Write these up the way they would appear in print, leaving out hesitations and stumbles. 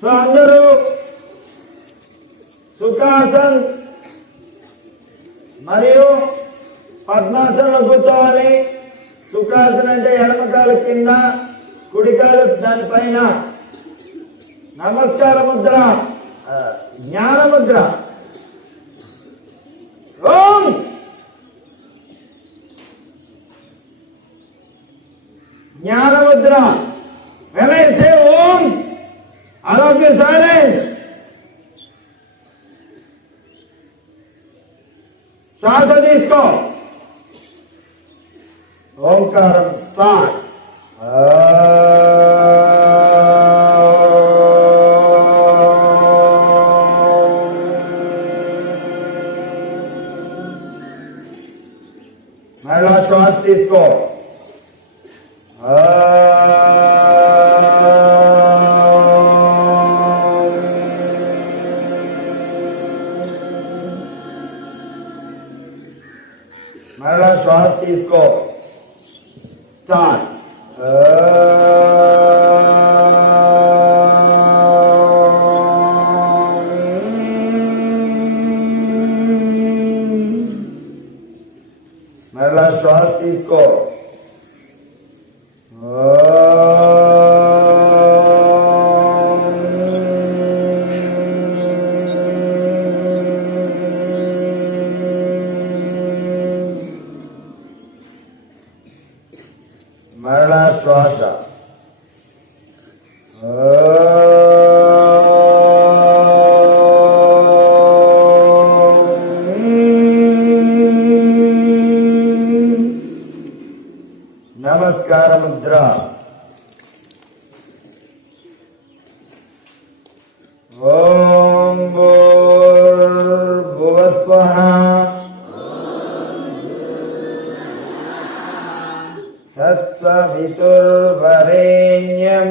సో అందరూ సుఖాసన్ మరియు పద్మాసనంలో కూర్చోవాలి. సుఖాసనం అంటే ఎడమకాలు కింద, కుడికాలు దానిపైన. నమస్కార ముద్ర, జ్ఞాన ముద్ర. ఓం జ్ఞాన Mudra. When I say Om, all of you silence. శ్వాస తీసుకో. ఓంకారం స్టార్ట్. మళ్ళా శ్వాస తీసుకో. మళ్ళా శ్వాస తీసుకో. స్టార్ట్. మళ్ళా శ్వాస తీసుకో. మరలా శ్వాస. నమస్కార ముద్ర. ఓం భూర్భువస్వః తత్సవితుర్వరేణ్యం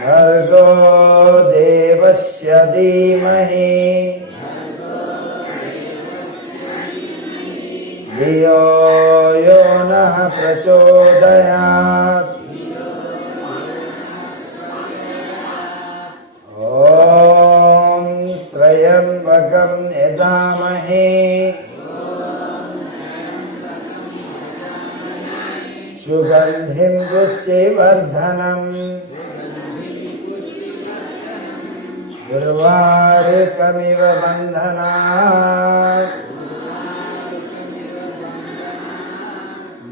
భర్గో దేవస్య ధీమహి ధియో యో నః ప్రచోదయాత్. ఓం త్రయంబకం యజామహే సుగంధిం పుష్టివర్ధనం ఉర్వారుకమివ బంధనాత్.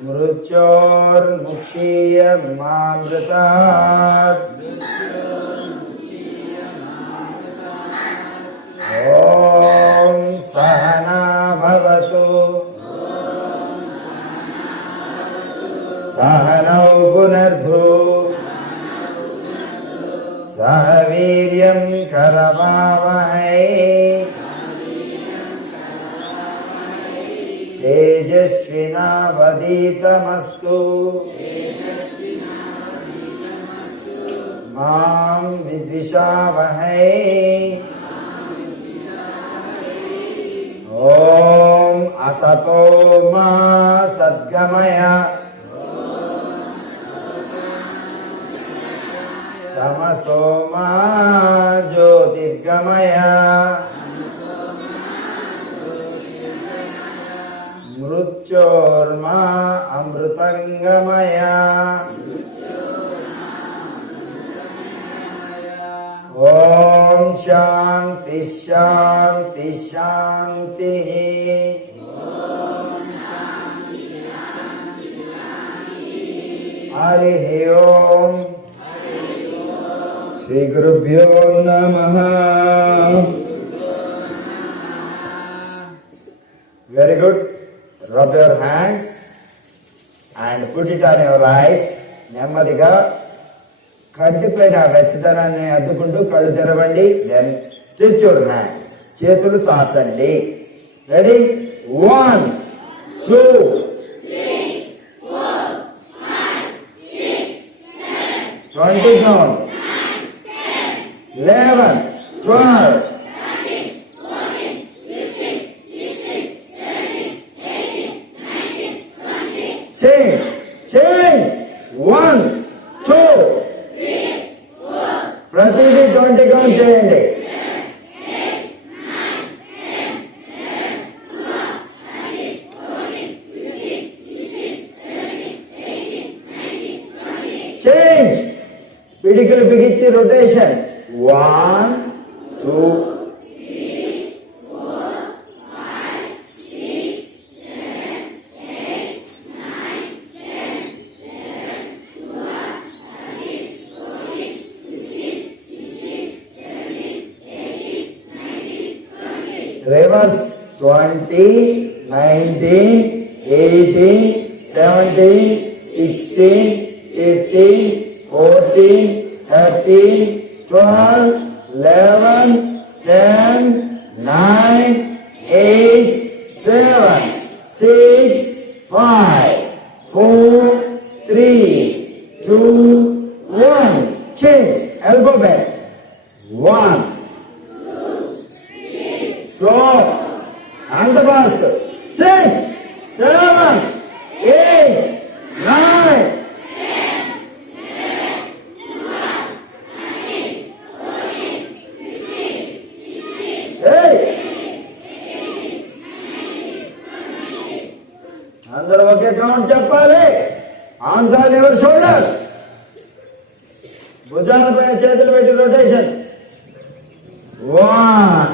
మృత్యోర్ముక్షీయమామృతాత్. ఓం సహనా భవతు సహనౌ పునర్ధు సహ వీర్యం కరవావహై తేజస్వినావధీతమస్తు మాం విద్విషావహై. ఓం అసతో మా సద్గమయ తమసో మా జ్యోతిర్గమయ మృత్యోర్మా అమృతంగమయ. ఓం శాంతి శాంతి శాంతి. హరి ఓం. శ్రీ గురుభ్యో నమః. Very good. Rub your hands and put it on your eyes. నెమ్మదిగా కంటిపైన వెచ్చదనాన్ని అద్దుకుంటూ కళ్ళు తెరవండి. Then stretch your hands. చేతులు చాచండి. రెడీ? 1 2 3 4 5 6 7 20 down 11 12 change 1 2 70 కౌంట్ చేయండి. చేంజ్. పిడికిలు బిగించి రొటేషన్. 1 2 reverse. 20 19 18 17 16 15 14 13 12 11 10 9 8 7 6 5 4 3 2 1. Change. Elbow bend. 1 slow and fast. 6 7 8 9 అందరూ ఒకే కౌంట్ చెప్పాలి. Arms on your shoulders. భుజాల పైన చేతులు పెట్టి రొటేషన్. 1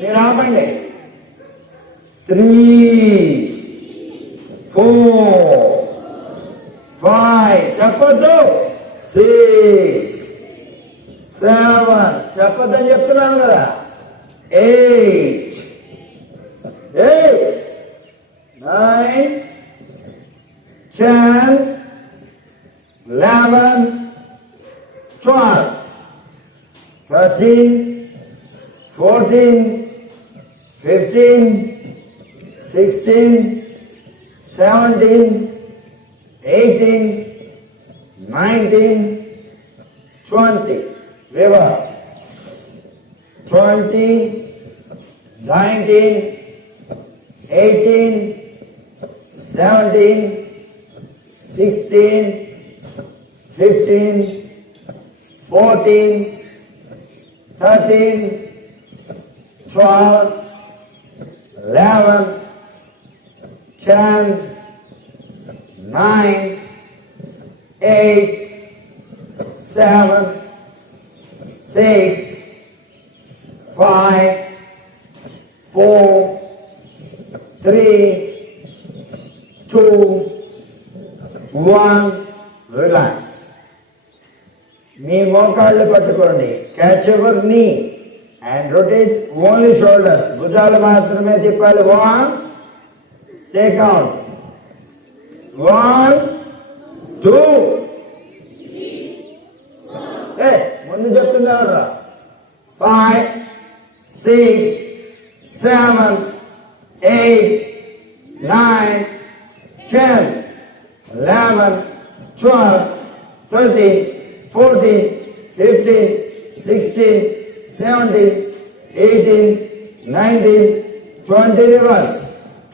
మీరు ఆపండి. 3 4 5 చెప్పొద్దు. 6 7 చెప్పొద్దని చెప్తున్నాను కదా. 8 9 10 11 12 13 14 15 16 17 18 19 20. Reverse. 20 19 18 17 16 15 14 13 12 11 10 9 8 7 6 5 4 3 2 1. రిలాక్స్. మీ మోకాళ్ళు పట్టుకోండి. క్యాచ్ ఎవర్ నీ అండ్ రొటేట్ ఓన్లీ షోల్డర్స్. భుజాలు మాత్రమే తిప్పాలి. 1 సే కౌంట్. 1 2 ముందు చెప్తున్నారు. 5 6 7 8 9 10 11 12 13 14 15 16 17 18 19 20. Reverse.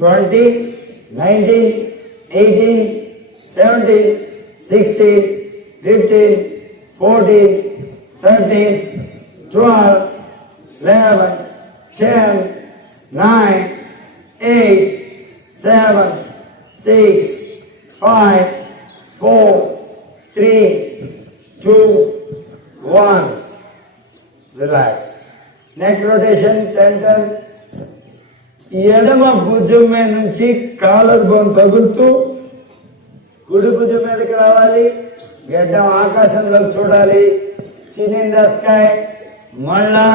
20 19 18 17 16 15 14 13 12 11 10 9 8 7 6 5 4 3 2 1. Relax. Neck rotation 10 10. ఎడమ భుజం మీద నుంచి కాలర్ బోన్ తగులుతూ కుడి భుజం మీదకి రావాలి. గడ్డం ఆకాశంలో చూడాలి. చిన్ ఇన్ ద స్కై. మళ్ళా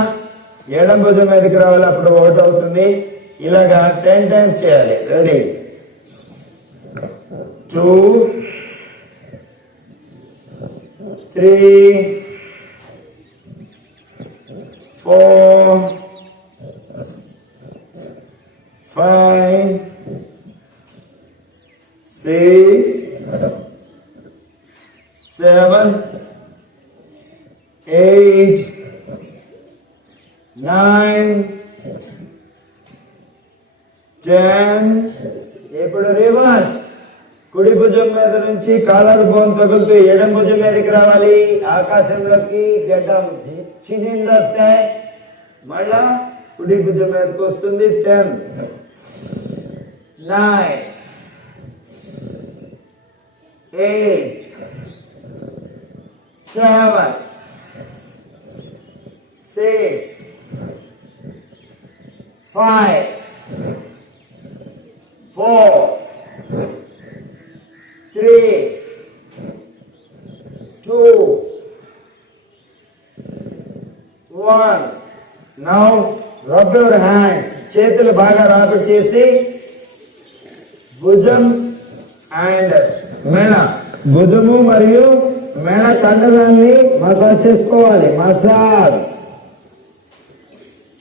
ఎడమ భుజం మీదకి రావాలి. అప్పుడు అవుట్ అవుతుంది. ఇలాగా 10 times చేయాలి. రెడీ. 2 3 4 5 6 7 8 9 10. ఇప్పుడు రివర్స్. కుడి భుజం మీద నుంచి కాలర్ బోన్ తగులుతూ ఎడం భుజం మీదకి రావాలి. ఆకాశంలోకి గడ్డం చిన్ ఇన్ ద స్కై. మళ్ళా కుడి భుజం మీదకి వస్తుంది. 10 9 8 7 6 5 4 3 2 1. Now rub your hands. చేతులు బాగా రాపిడి చేసి భుజం అండ్ మెడ, భుజము మరియు మెడ కండరాన్ని మసాజ్ చేసుకోవాలి. మసాజ్.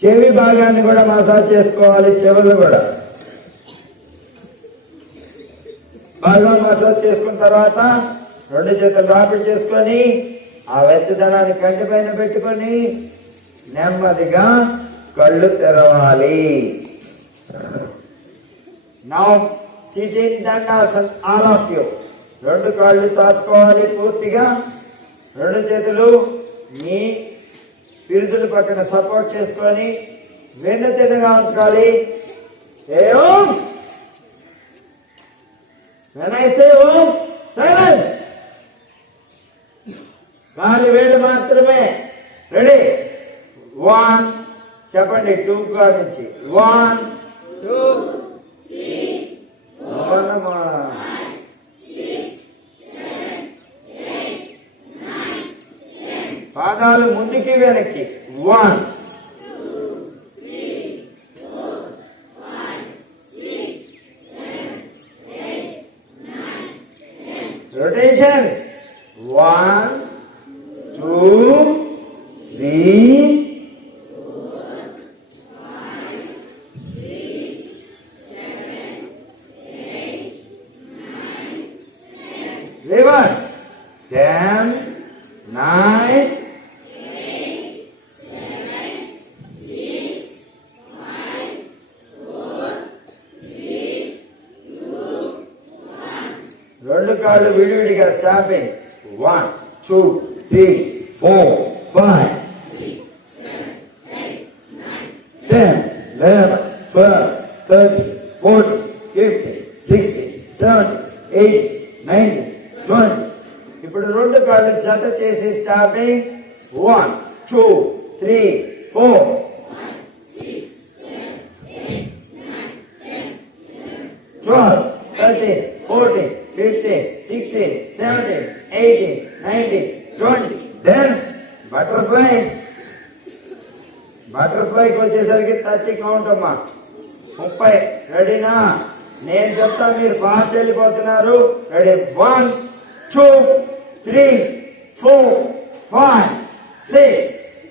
చెవి భాగాన్ని కూడా మసాజ్ చేసుకోవాలి. చెవులు కూడా బాగా మసాజ్ చేసుకున్న తర్వాత 2 చేతులు రాపిడి చేసుకొని ఆ వెచ్చదనాన్ని కంటి పైన పెట్టుకొని నెమ్మదిగా కళ్ళు తెరవాలి. నౌ సిట్ ఇన్ దండాసన్ ఆల్ ఆఫ్ యూ. 2 కాళ్ళు చాచుకోవాలి పూర్తిగా. 2 చేతులు మీ పిరుదుల పక్కన సపోర్ట్ చేసుకొని వెన్నుతిన్నగా ఉంచుకోవాలి. ఓం. When I say Om, silence. గాలి వేలు మాత్రమే. రెడీ? 1 చెప్పండి. 2 కాడ నుంచి 1 2 3 4 5 6 7 8 9 10. పాదాలు ముందుకి వెనక్కి. 1 rotation. 1 2 3 4 5 6 7 8 9 10. Reverse. 10 9 8 7 6 5 4 3 2 1. 2 కాళ్ళు విడివిడిగా స్టాపింగ్. 1 2 3 4 5 6 7 8 9 10 11 12 13 14 15 16 17 18 19 20. ఇప్పుడు 2 కాళ్ళు జత చేసి స్టాపింగ్. 1 2 3 4 5 6 7 8 9 10 12 13 14 15 16 17 18 19 20. Then butterfly. బటర్ఫ్లైకి వచ్చేసరికి 30 కౌంట్ అమ్మా. 30. రెడీనా? నేను చెప్తా, మీరు ఫాస్ట్ వెళ్ళిపోతున్నారు. రెడీ? 1 2 3 4 5 6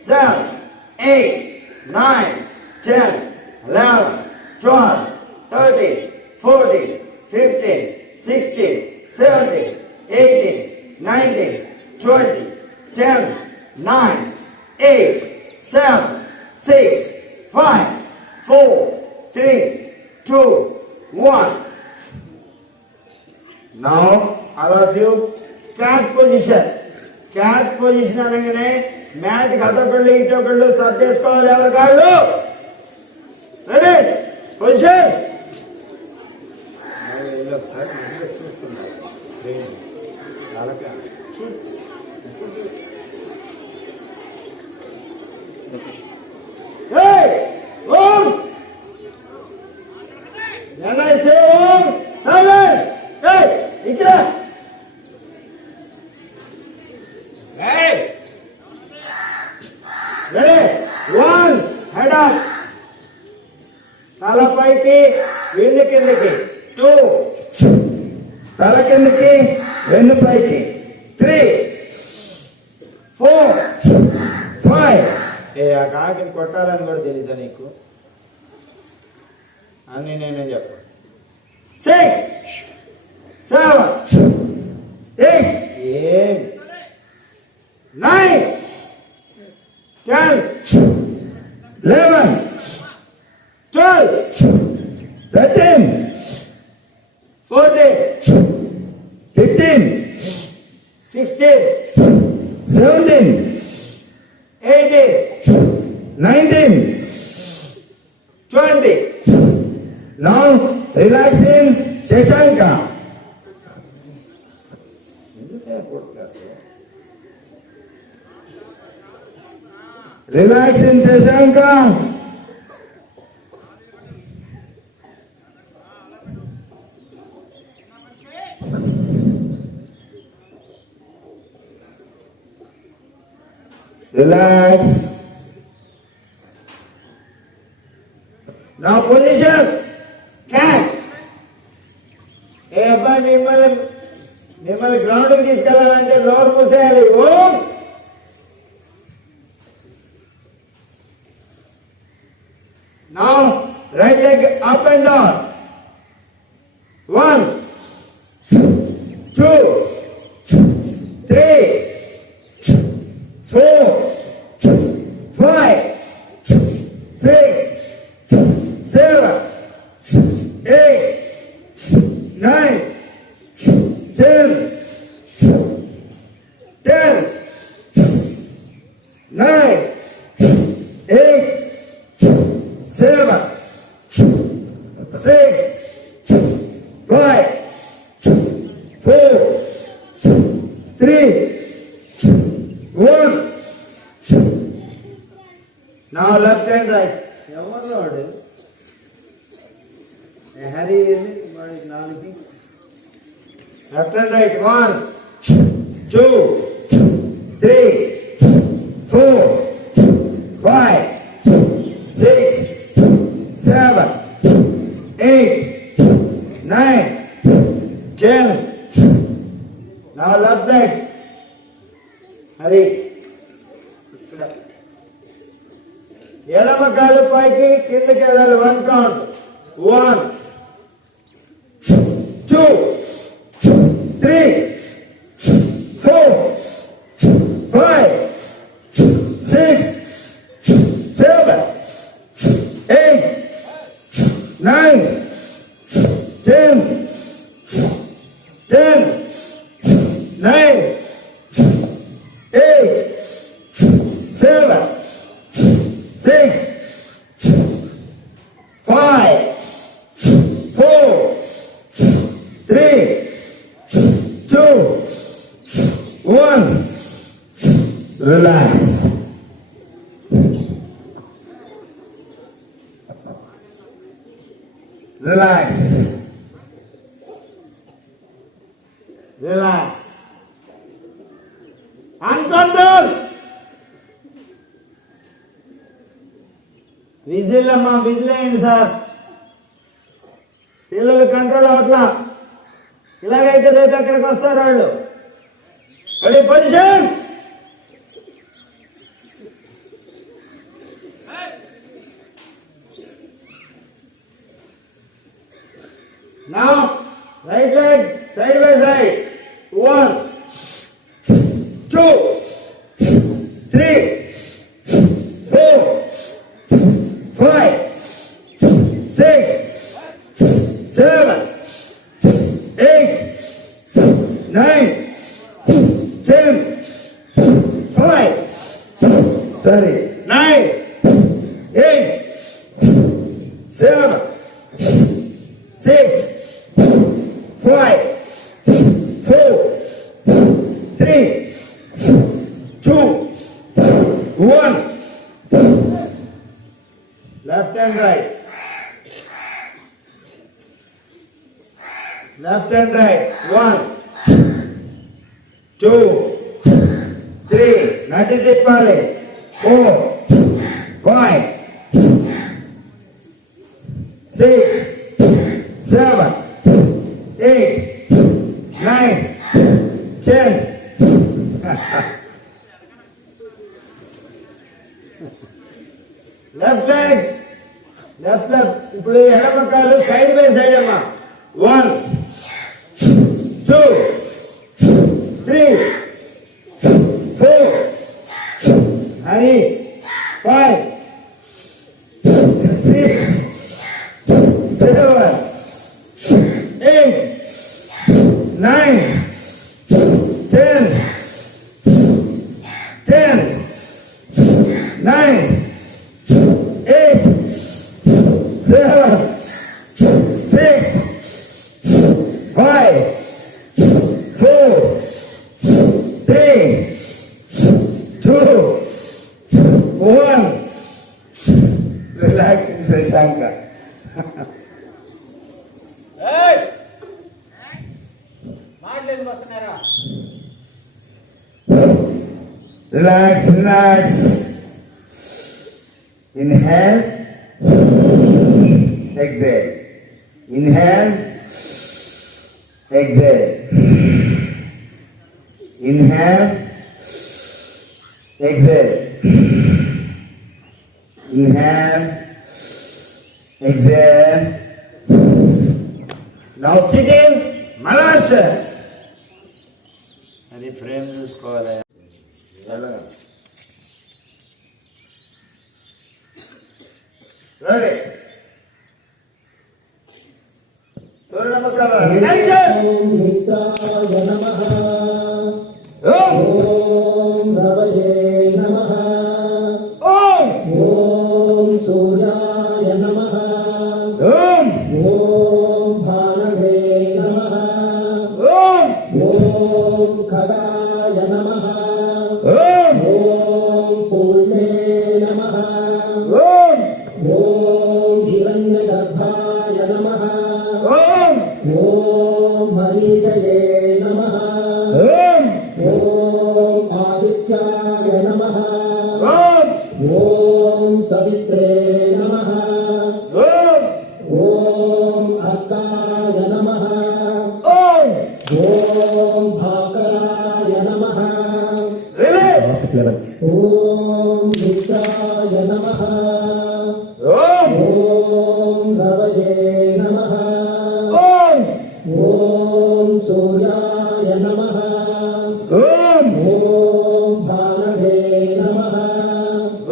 7 8 9 10 11 12 13 14 15 16 17 18 19 20 10 9 8 7 6 5 4 3 2 1. Now all of you cat position. Cat position అనగానే మ్యాట్ గతకొళ్ళు ఇటొకళ్ళు సర్చ్ చేసుకోవాలి. ఎవరి కాళ్ళు ready? Position. Hey, Om. When I say Om, silence. Hey, ఇక్కడ. Hey. Ready? 1, head up. తల పైకి, వెన్ను కిందకి. 2, తల కిందకి, వెన్ను పైకి. 3 4 5. ఆ కాకిని కొట్టాలని కూడా తెలీదా నీకు? అని నేనే చెప్పాను. 6 7 8 9 10 11 12 13 14 16, 17, 18, 19. 20. Now relaxing Shashanka. Relaxing Shashanka. Relax. Now position. Cat. ఏ అబ్బాయి మిమ్మల్ని గ్రౌండ్కి తీసుకెళ్ళాలంటే నోరు మూసేయాలి. ఓం. Now right leg up and down. 1, 2, 3, 4, 5, 6, 7, 8, 9, 10, 10, 9, 8, 7, 6, 5, 4, 3, 1. Now left and right. Hurry, left and right. 1, 2, 3, 4, 5, 6, 7, 8, 9, 10. Now left leg. Hurry. ఎడమ కాలు పైకి కిందకి వెళ్ళాలి. 1 count. 1, 2, 3, 4, 5, 6, 7, 8, 9, 10, 10, 9, 8, 7, 6, 5, 4, 3, 2, 1. Relax. Relax. Relax. Uncontrol. Whistle అమ్మా, విజిల్ వేయండి సార్. పిల్లలు కంట్రోల్ అవట్లా. ఇలాగైతే రేపు ఎక్కడికి వస్తారు వాళ్ళు. Ready position. Now right leg side by side. 1, 2, 3, 4, 5, 6, 7, 8, 9, 10, 5, Sorry. 9, 8, 7, 6, 5, 4, 3, 2, 1. Left and right. Left and right. 1, 2, 3. నటి తిప్పాలి. 4, 5, 6, 7, 8, 9, 10. Left leg. Left leg. ఇప్పుడు ఎడమ కాలు సైడ్ బై సైడ్ అమ్మా. 1, 2, 3, 4. హరి. 5, 6, 7, 8, 9, మాటలు ఎందుకు వస్తున్నారా? Relax, relax. Inhale. Exhale. Inhale. Exhale. Inhale. Exhale. Inhale. Exhale. Now sitting, Maharashtra. అది ఫ్రేమ్ చూసుకోవాలి. Ready. సూర్య నమస్కారం. ఓం మిత్రాయ నమః. ఓం ఓం రవయే నమః. ఓం ఓం సూర్యాయ నమః. ఓం ఓం భానవే నమః. ఓం ఓం ఖగాయ నమః. ఓం ఓం పూర్ణే నమః. ఓం ఓం హిరణ్యగర్భాయ నమః. ఓం ఓం మరీచయే నమః. ఓం ఓం ఆదిత్యాయ నమః. ఓం ఓం సవిత్రే నమః. ఓం ఓం అర్కాయ నమః. ఓం ఓం భాకరాయ నమః. రిలీజ్. ఓం మిత్రాయ నమః. ఓం ఓం రవయే నమః. ఓం ఓం సూర్యాయ నమః. ఓం ఓం భానవే నమః.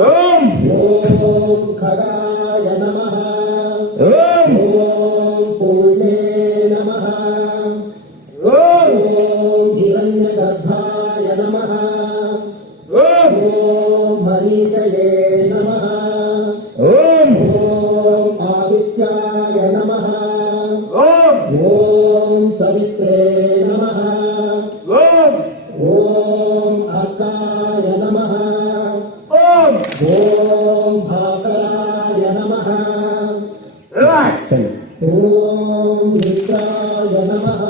ఓం ఓం ఖగాయ నమః. ఓం ఓం పూర్ణే నమః. ఓం ఓం హిరణ్యగర్భాయ నమః. ఓం ఓం మరీచయే నమః. ఓం ఓం ఆదిత్యాయ నమః. ఓం ఓం సవిత్రే నమః. ఓం ఓం అర్కాయ నమః. ఓం ఓం భాకరాయ నమః. రిలాక్స్. ఓం మిత్రాయ నమః.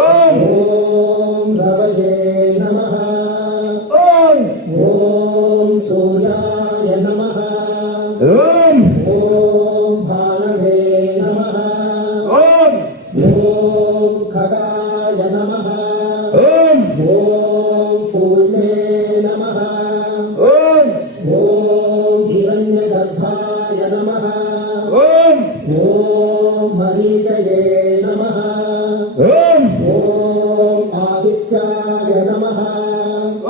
ఓం ఓం రవయే నమః. ఓం ఓం సూర్యాయ నమః. ఓం ఓం భానవే నమః. ఓం ఓం ఖగాయ నమః. ఓం ఓం పూర్ణే నమః. ఓం ఓం హిరణ్యగర్భాయ నమః. ఓం ఓం మరీచయే నమః. ఓం ఓం ఆదిత్యాయ నమః.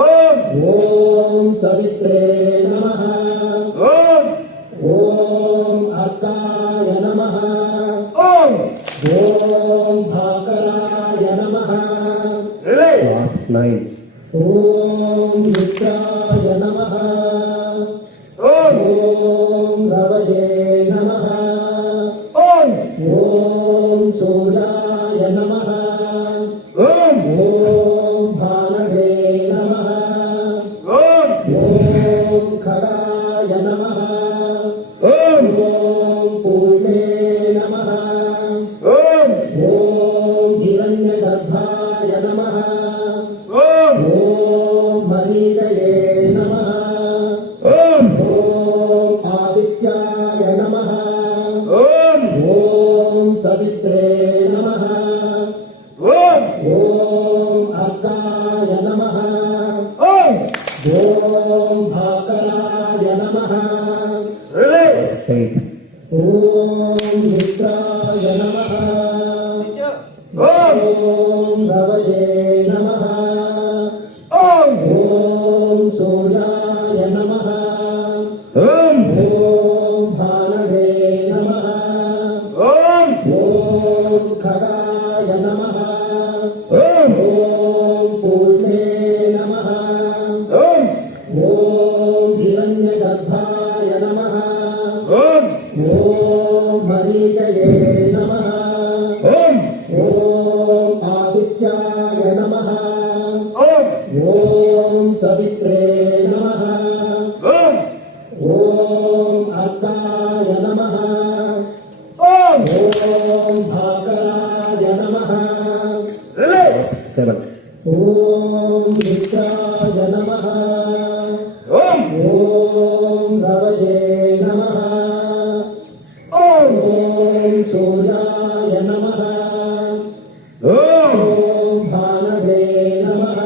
ఓం ఓం సవిత్రే నమః. ఓం ఓం అర్కాయ నమః. ఓం ఓం భాకరాయ నమః. రిలీజ్. ఓం మిత్రాయ నమః. ఓం ఓం రవయే నమః. ఓం ఓం సూర్యాయ నమః. ఓం ఓం భానవే నమః. ఓం ఓం ఖగాయ నమః. ఓం ఓం పూర్ణే నమః. ఓం ఓం హిరణ్యగర్భాయ నమః. ఓం ఓం మరీచయే నమః. ఓం ఓం ఆదిత్యాయ నమః. ఓం ఓం సవిత్రే నమః. ఓం ఓం అర్కాయ నమః. ఓం ఓం భాకరాయ నమః. రిలీజ్. ఓం మిత్రాయ నమః. ఓం ఓం రవయే నమః. ఓం ఓం సూర్యాయ నమః. ఓం ఓం భానవే నమః. ఓం ఓం ఖగాయ నమః. ఓం ఓం పూర్ణే నమః. ఓం ఓం హిరణ్యగర్భాయ నమః. ఓం ఓం మరీచయే నమః. ఓం ఓం ఆదిత్యాయ నమః. ఓం ఓం సవిత్రే నమః. ఓం ఓం అర్కాయ నమః. ఓం ఓం భాకరాయ నమః. రిలీజ్. 7. ఓం మిత్రాయ నమః. ఓం ఓం రవయే నమః. ఓం ఓం సూర్యాయ నమః. ఓం ఓం భానవే నమః.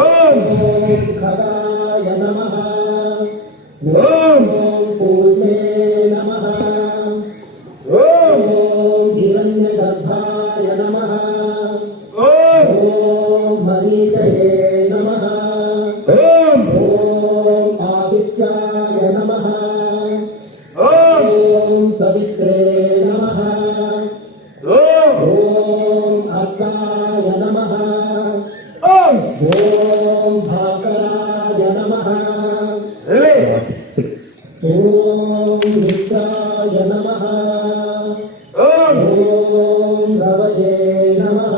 ఓం ఓం ఖగాయ నమః. ఓం ఓం పూర్ణే నమః. ఓం ఓం హిరణ్యగర్భాయ నమః. ఓం ఓం మరీచయే నమః. ఓం ఓం ఆదిత్యాయ నమః. ఓం ఓం సవిత్రే నమః. ఓం ఓం అర్కాయ నమః. ఓం ఓం భాకరాయ నమః. రిలీజ్. ఓం మిత్రాయ నమః. ఓం ఓం రవయే నమః.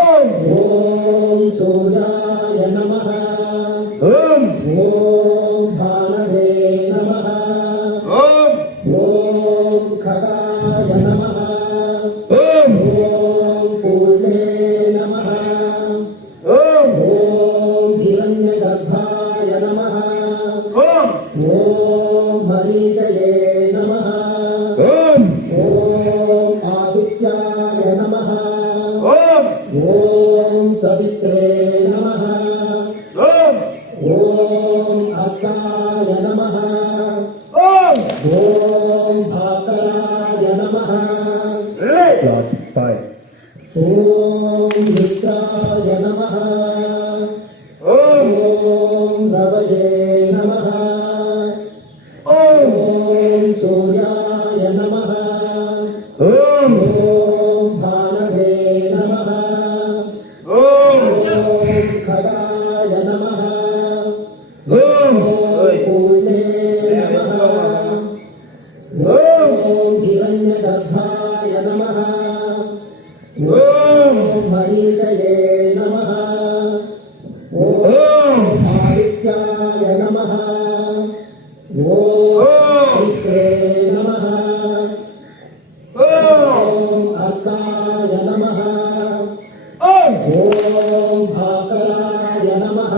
ఓం ఓం సూర్యాయ నమః. ఓం ఓం భానవే నమః. ఓం ఓం ఖగాయ నమః. ఓం ఓం పూర్ణే నమః. ఓం ఓం హిరణ్యగర్భాయ నమః. ఓం ఓం మరీచయే నమః. ఓం ఓం ఆదిత్యాయ నమః. ఓం ఓం సవిత్రే నమః. ఓం ఓం అర్కాయ నమః. ఓం ఓం భాకరాయ నమః. రిలీజ్. Last 5. ఓం మిత్రాయ నమః. ఓం ఓం రవయే నమః. ఓం ఓం సూర్యాయ నమః. ఓం ఓం భానవే నమః. ఓం ఓం ఖగాయ నమః. ఓం ఓం పూర్ణే నమః. ఓం ఓం హిరణ్యగర్భాయ నమః. ఓం ఓం మరీచయే నమః. ఓం ఓం ఆదిత్యాయ నమః. ఓం విష్ణే నమః. ఓం ఓం అర్కాయ నమః. ఓం ఓం భాకరాయ నమః.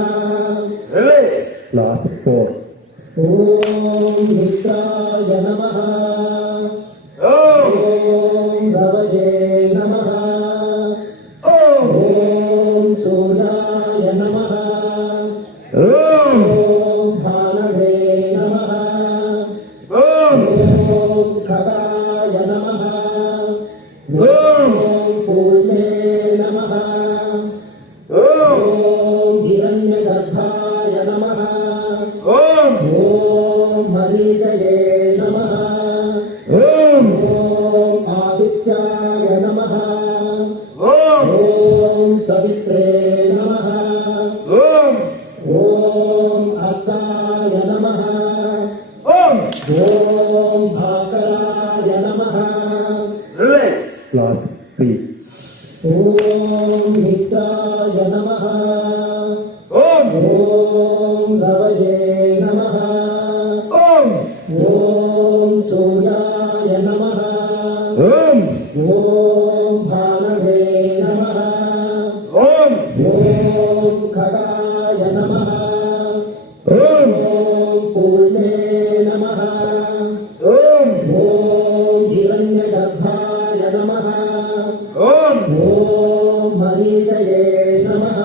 రిలీజ్. Last 4. ఓం మిత్రాయ నమః. ఓం ఓం రవయే నమః. ఓం ఓం సూర్యాయ నమః. ఓం ఓం భానవే నమః. ఓం ఓం ఖగాయ నమః. ఓం ఓం పూర్ణే నమః. ఓం ఓం హిరణ్యగర్భాయ నమః. ఓం ఓం మరీచయే నమః. ఓం ఓం ఆదిత్యాయ నమః. ఓం ఓం సవిత్రే నమః. ఓం ఓం అర్కాయ నమః. ఓం ఓం భాకరాయ నమః. రిలీజ్. Last 3. ఓం మిత్రాయ నమః. ఓం ఓం రవయే నమః. ఓం ఓం సూర్యాయ నమః. ఓం ఓం భానవే నమః. ఓం ఓం ఖగాయ నమః. ఓం ఓం పూర్ణే నమః. ఓం ఓం హిరణ్యగర్భాయ నమః. ఓం ఓం మరీచయే నమః.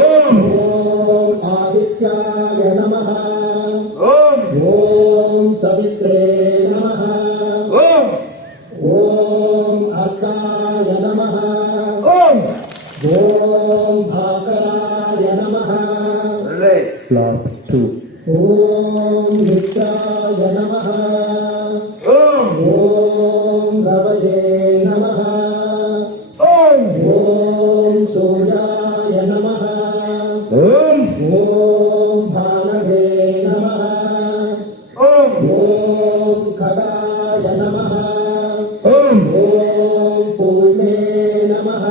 ఓం ఓం ఆదిత్యాయ నమః. ఓం ఓం సవిత్రే నమః. ఓం ఓం అర్కాయ నమః. ఓం ఓం భాకరాయ నమః. రిలీజ్. Last 2. ఓం మిత్రాయ నమః. ఓం ఓం రవయే నమః. ఓం ఓం సూర్యాయ నమః. ఓం ఓం భానవే నమః. ఓం ఓం ఖగాయ నమః. ఓం ఓం పూర్ణే నమః.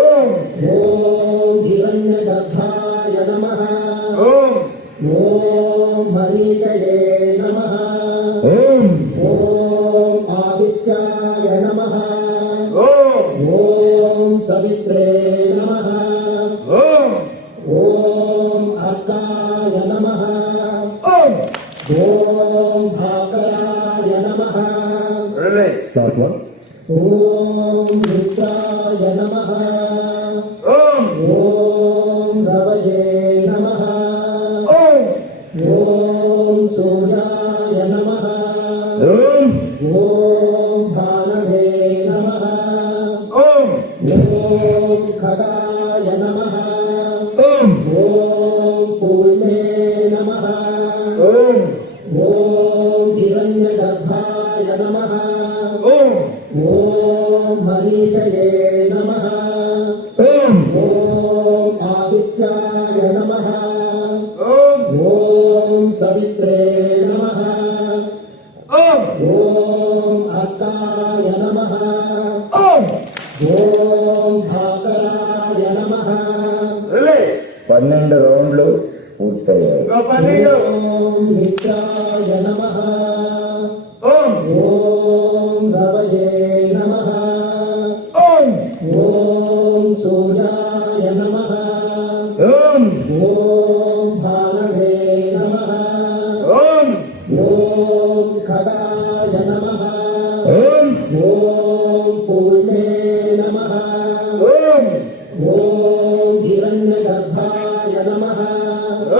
ఓం ఓం హిరణ్యగర్భాయ నమః. ఓం ఓం మరీచయే నమః. ఓం ఓం ఆదిత్యాయ నమః. ఓం ఓం सवित्रे नमः ఓం ॐ अर्काय नमः ఓం ॐ भाकराय नमः రిలీజ్ Last one. ॐ मित्राय नमः ఓం ॐ रवये नमः ఓం ॐ सूर्याय नमः ఓం ॐ भानवे नमः ఓం ॐ खगाय नमः ఓం ॐ पूर्णे नमः ఓం ॐ हिरण्यगर्भाय नमः ఓం ॐ मरीचये नमः ఓం ॐ आदित्याय नमः ఓం ॐ सवित्रे नमः ఓం ॐ अर्काय नमः ఓం ॐ भाकराय नमः రిలీజ్ 12 రౌండ్లు పూర్తయ్యాయి. ఇంకో 12 ॐ मित्राय नमः ఓం ॐ रवये नमः ఓం ॐ सूर्याय नमः ఓం ॐ भानवे नमः ఓం ॐ खगाय नमः ఓం ॐ पूर्णे नमः ఓం ॐ हिरण्यगर्भाय नमः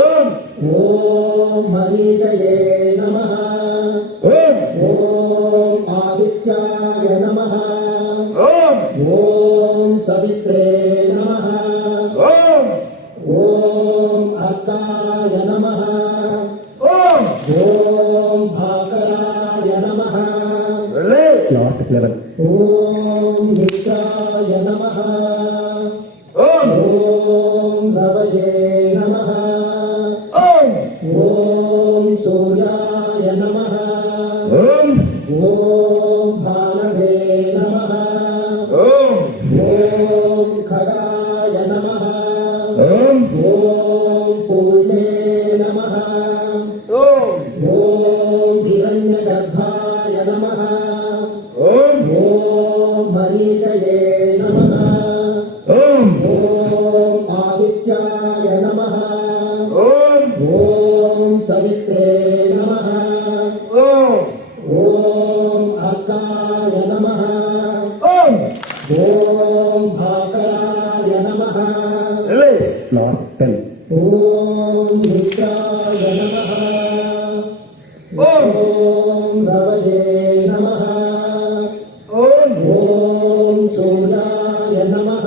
ఓం ॐ मरीचये नमः ఓం ॐ आदित्याय नमः ఓం ॐ सवित्रे नमः ఓం ॐ अर्काय नमः ఓం ॐ भाकराय नमः రిలీజ్ Last 11. ॐ मित्राय नमः ఓం ॐ रवये नमः ఓం ॐ सूर्याय नमः ఓం ॐ भानवे नमः ఓం ॐ खगाय नमः ఓం ॐ पूर्णे नमः ఓం ॐ हिरण्यगर्भाय नमः ఓం ॐ मरीचये नमः ఓం ॐ आदित्याय नमः ఓం ॐ सवित्रे नमः ఓం ॐ अर्काय नमः ఓం ॐ भाकराय नमः రిలీజ్ Last 10. ॐ मित्राय नमः ఓం ॐ रवये नमः ఓం ॐ सूर्याय नमः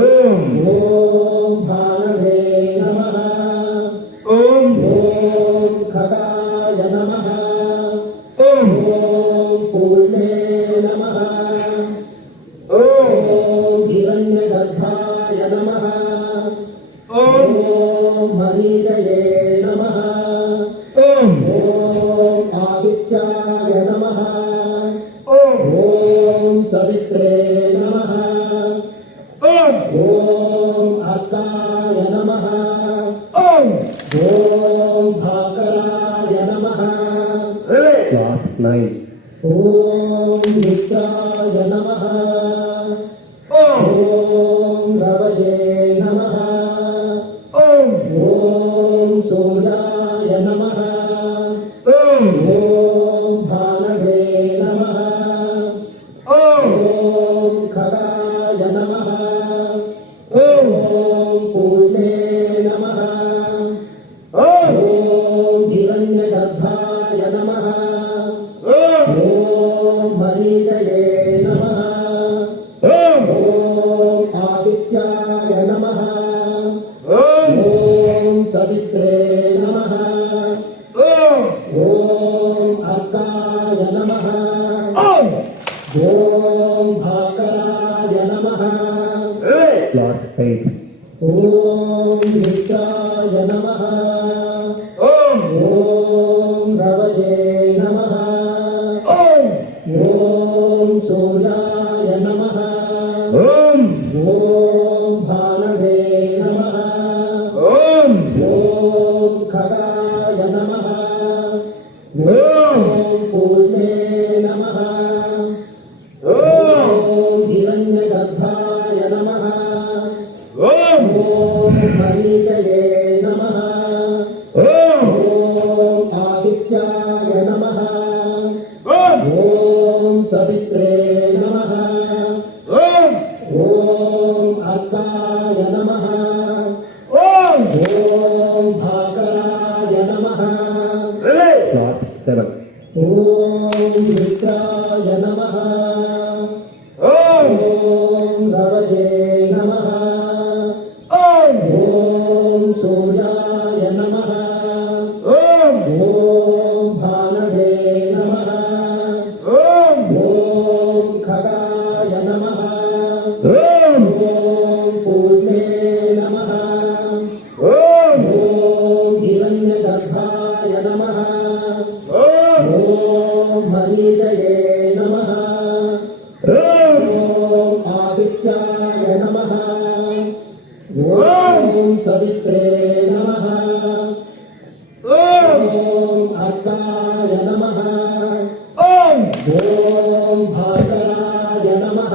ఓం ॐ भानवे नमः ఓం ॐ खगाय नमः ఓం ॐ पूर्णे नमः ఓం ॐ हिरण्यगर्भाय नमः ఓం ॐ मरीचये नमः ఓం ॐ आदित्याय नमः ఓం ॐ सवित्रे नमः ఓం ॐ अर्काय नमः ఓం ॐ भाकराय नमः రిలీజ్ Last 9. ॐ मित्राय नमः ఓం ॐ रवये नमः ఓం ॐ सूर्याय नमः ఓం ॐ भानवे नमः ఓం ॐ खगाय नमः ఓం ॐ पूर्णे नमः ఓం ॐ हिरण्यगर्भाय नमः ఓం ॐ मरीचये नमः ఓం ॐ आदित्याय नमः ఓం ॐ सवित्रे नमः ఓం ॐ अर्काय नमः ఓం ॐ भाकराय नमः రిలీజ్ Last 8. ॐ मित्राय नमः ఓం ॐ रवये नमः ఓం ॐ सूर्याय नमः ఓం ॐ भानवे नमः ఓం ॐ खगाय नमः ఓం ॐ पूर्णे नमः ఓం ॐ हिरण्यगर्भाय మరీచయే నమః. ఓం ఓం ఆదిత్యాయ నమః. ఓం ఓం సవిత్రే నమః. ఓం ఓం అర్కాయ నమః. ఓం ఓం భాకరాయ నమః. రిలీజ్. Lot 7. ఓం మిత్రాయ నమః. ఓం ఓం రవయే నమః. ఓం ఓం సూర్యాయ నమః. ఓం ఓం భానవే నమః. ఓం ఓం ఖగాయ నమః. ఓం ఓం పూర్ణే నమః. ఓం ఓం హిరణ్యగర్భాయ నమః. ఓం ఓం మరీచయే నమః. ఓం ఓం ఆదిత్యాయ నమః. ఓం సవిత్రే నమః. ఓం ఓం అర్కాయ నమః. ఓం ఓం భాకరాయ నమః.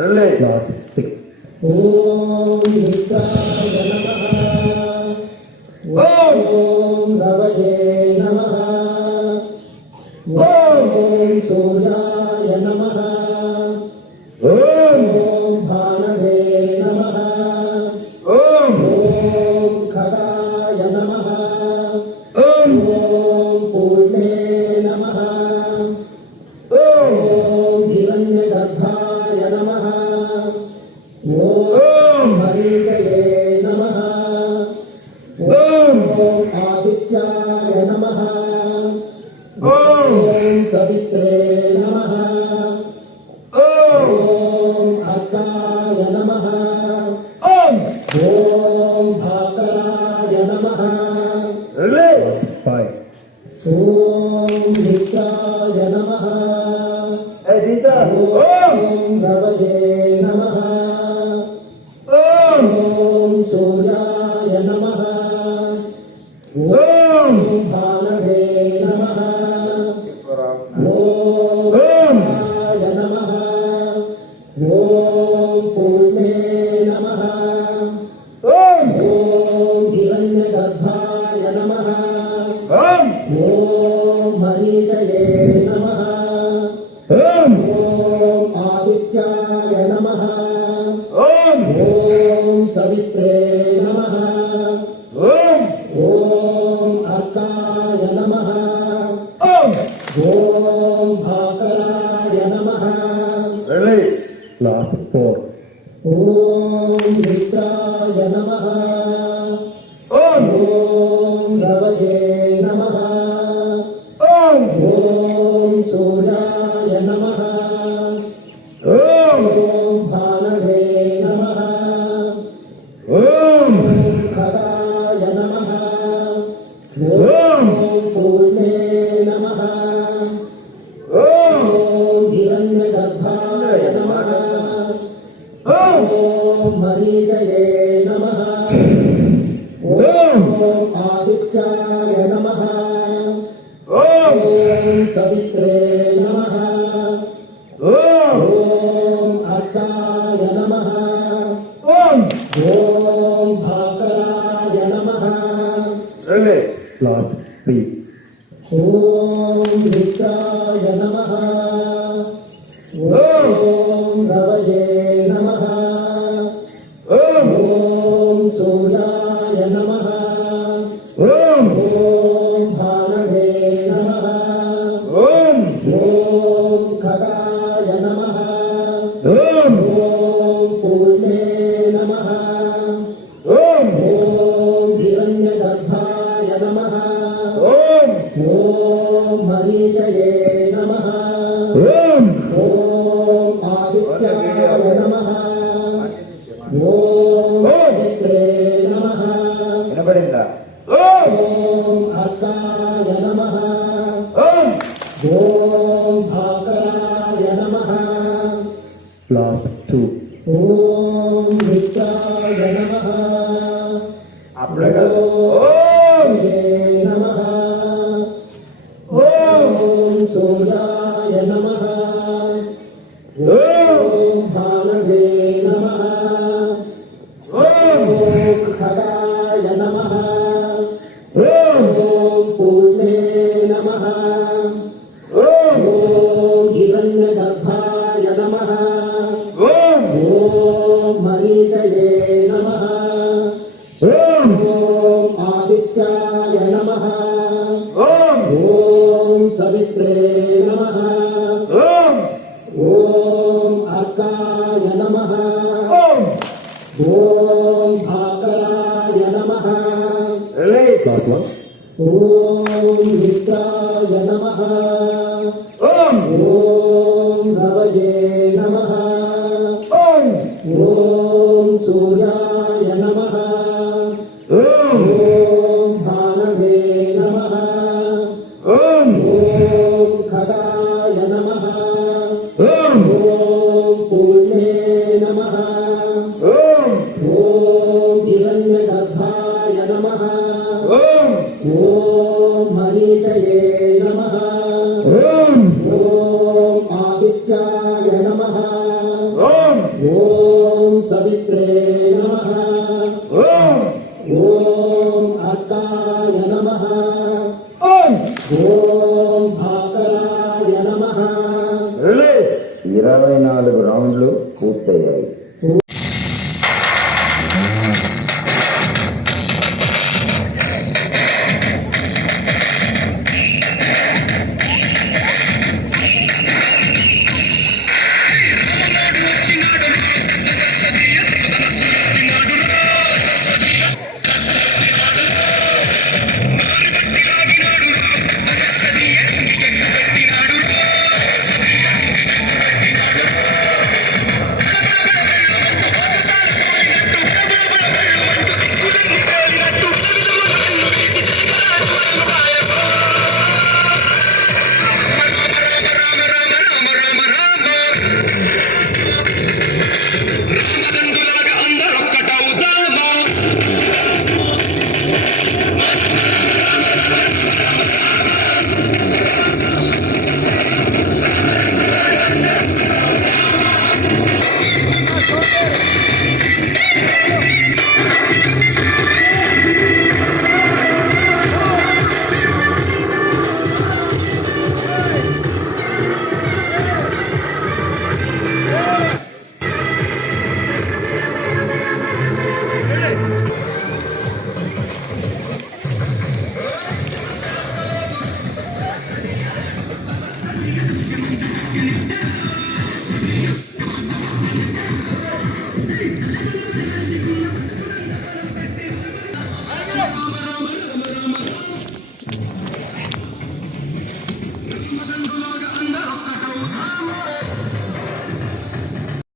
రిలీజ్. Lot 6. ఓం మిత్రాయ నమః. ఓం ఓం రవయే నమః. ఓం ఓం సూర్యాయ నమః. ఓం ఓం భానవే నమః. ఓం ఓం ఖగాయ నమః. ఓం ఓం పూర్ణే నమః. ఓం ఓం హిరణ్యగర్భాయ నమః. ఓం ఓం మరీచయే నమః. ఓం ఓం ఆదిత్యాయ నమః. ఓం ఓం సవిత్రే నమః. ఓం ఓం అర్కాయ నమః. ఓం ఓం భాకరాయ నమః. రిలీజ్. Lot 5. ఓం మిత్రాయ నమః. ఏ టీచర్. ఓం ఓం రవయే నమః. ఓం ఓం సూర్యాయ నమః. ఓం ఓం భానవే నమః. ఓం ఓం ఖగాయ నమః. ఓం పూర్ణే నమః. ఓం ఓం హిరణ్యగర్భాయ నమః. ఓం ఓం మరీచయే నమః. ఓం ఓం ఆదిత్యాయ నమః. ఓం ఓం సవిత్రే నమః. ఓం ఓం అర్కాయ నమః. ఓం ఓం భాకరాయ నమః. రిలీజ్. Lot 4. ఓం మిత్రాయ నమః. ఓం ఓం రవయే నమః. ఓం ఓం సూర్యాయ నమః. ఓం ఓం భానవే నమః. ఓం ఓం ఖగాయ నమః. ఓం ఓం పూర్ణే నమః. ఓం ఓం హిరణ్యగర్భాయ నమః. ఓం ఓం మరీచయే నమః. ఓం ఓం ఆదిత్యాయ నమః. ఓం ఓం సవిత్రే నమః. ఓం ఓం అర్కాయ నమః. ఓం ఓం భాకరాయ నమః. రిలీజ్. Lot 3. ఓం మిత్రాయ నమః. ఓం రవయే నమః. ఓం ఓం సూర్యాయ నమః. ఓం ఓం భానవే నమః. ఓం ఓం ఖగాయ నమః. ఓం ఓం పూర్ణే నమః. ఓం ఓం హిరణ్యగర్భాయ నమః. ఓం ఓం మరీచయే నమః. ఓం ఓం ఆదిత్యాయ నమః. ఓం సవిత్రే నమః. వినపడిందా? ఓం ఓం అర్కాయ నమః. ఓం ఓం భాకరాయ నమః. Lot 2. ఓం మిత్రాయ నమః. అప్పుడే కాదు. ఓం ఓం నమః. ఓం ఓం సూర్యాయ నమః. ఓం ఓం భానవే నమః. ఓం ఓం ॐ मरीचये नमः ఓం ॐ आदित्याय नमः ఓం ॐ सवित्रे नमः ఓం ॐ अर्काय नमः ఓం ॐ भाकराय नमः రిలీజ్ Last one. ॐ मित्राय नमः ఓం ॐ रवये नमः ఓం ॐ सूर्याय नमः ఓం ॐ भानवे नमः ఓం ॐ खगाय नमः ఓం ॐ पूर्णे नमः ఓం ॐ हिरण्यगर्भाय नमः ఓం ॐ मरीचये नमः ఓం ॐ आदित्याय नमः ఓం ॐ सवित्रे